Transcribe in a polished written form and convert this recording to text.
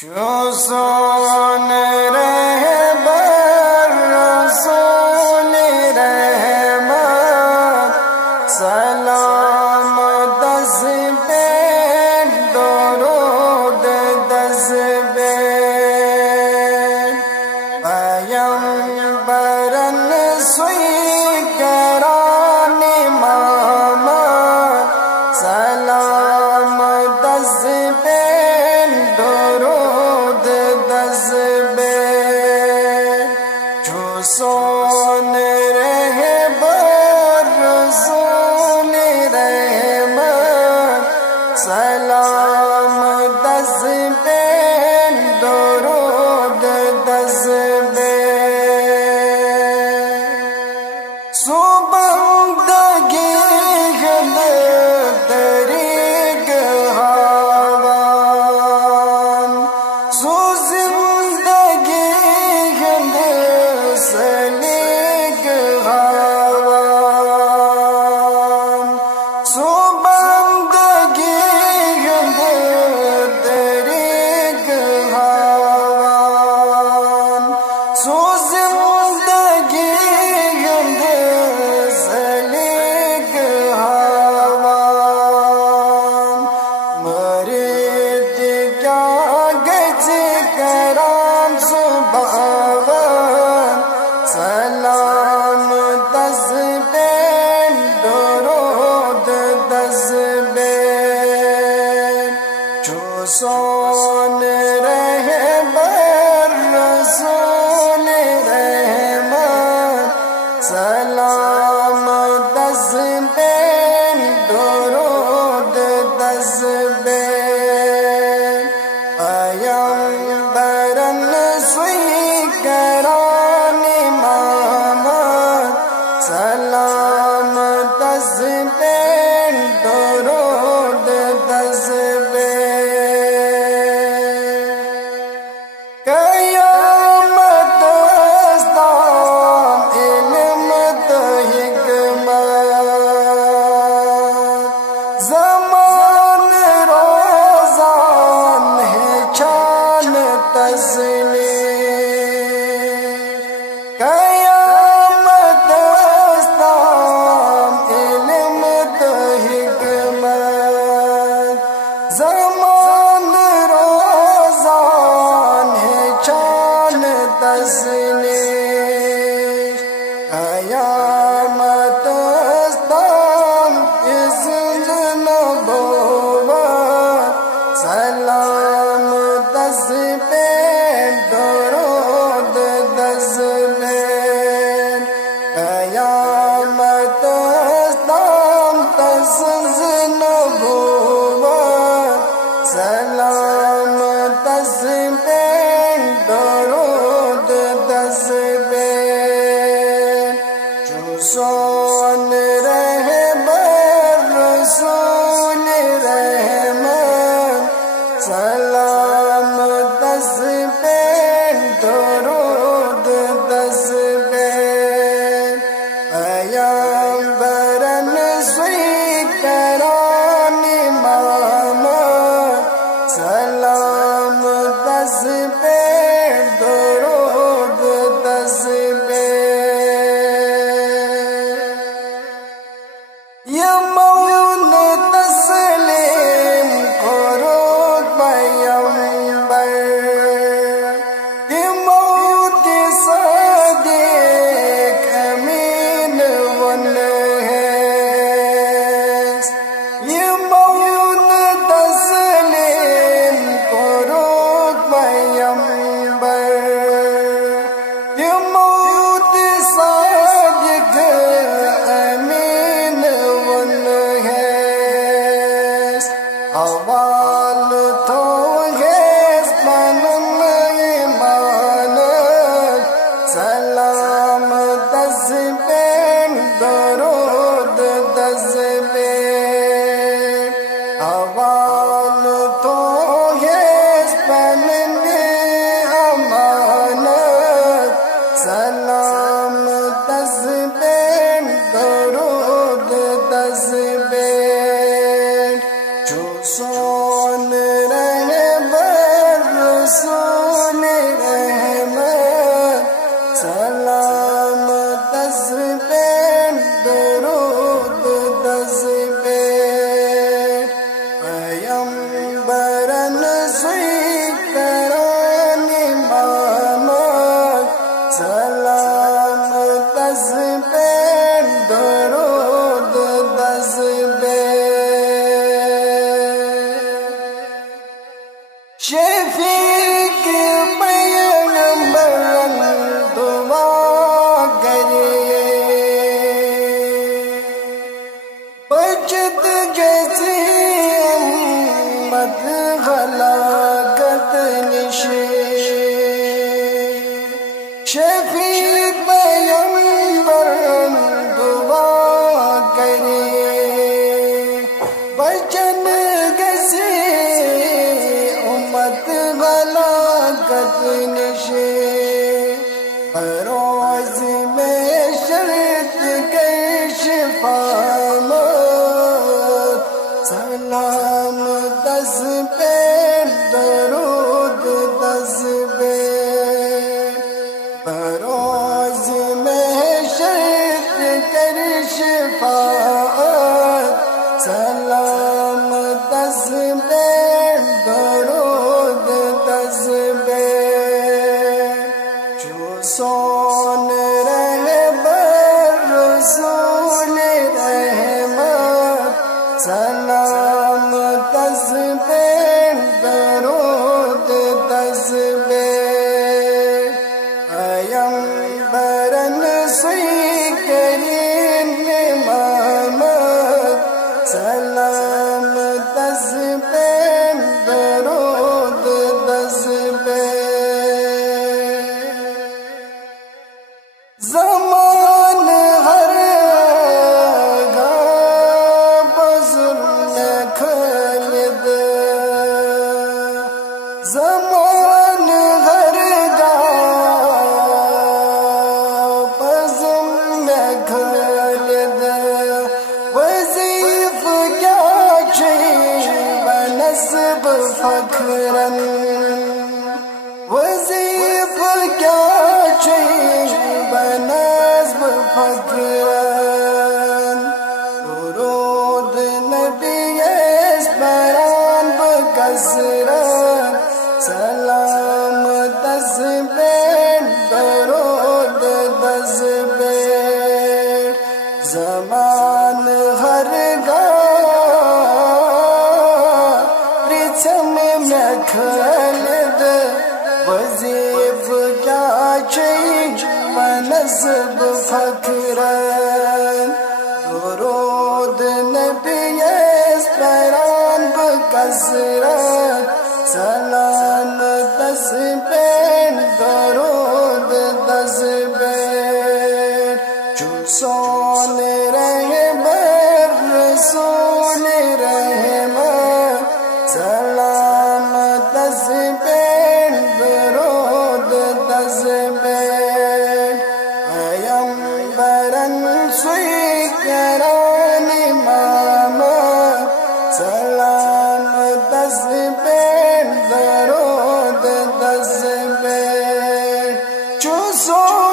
جو سون رہبر رسول رحمت سلام دس بین درود دس بین پیمبرن سوئی کران محمد سلام دس بین درود دس بین جو سون رہبر رسول رحمت سلام دس بین درود دس بین سوبندگی گل طریق حوان سو زندگی گل سلیق حوان سوبندگی گل طریق حوان سو زندگی گل سلیق حوان مرد کیا گج شفیق پیغمبران دعا کرے بچت جیسی امت ہلاکت نشے شفیق پیغمبران دعا کرے بچن گسی امت ہلاکت نشے بروز میں شرط کش فامت سلام دس پیر درود دس پیر بروز میں شرط کرش فامت سلام دس پیر درود دس پیر جو سون رہبر رسول رحمت سلام دس پیر درود دس پیر پیغمبران سوی کریم محمد سلام دس پیر درود دس پیر زمان ہر گاہ بظلم خالد زمان ہر گاہ بظلم خالد وظیف کیا چاہیے بنسب فخرن وظیف کیا چاہیے بنسب فخرن درود نبی اسپران بکسرن سلام دس پیر درود دس پیر زمان ہر گاہ رچم میں خالد وظیف کیا چاہیے بنسب فخرن درود نبی اسپران بکسرت سلام دس پیر درود دس پیر جو سون رہبر رسول رحمت سلام دس پیر درود دس پیر پیغمبران سوی کران محمد سلام دس پیر درود دس پیر جو سو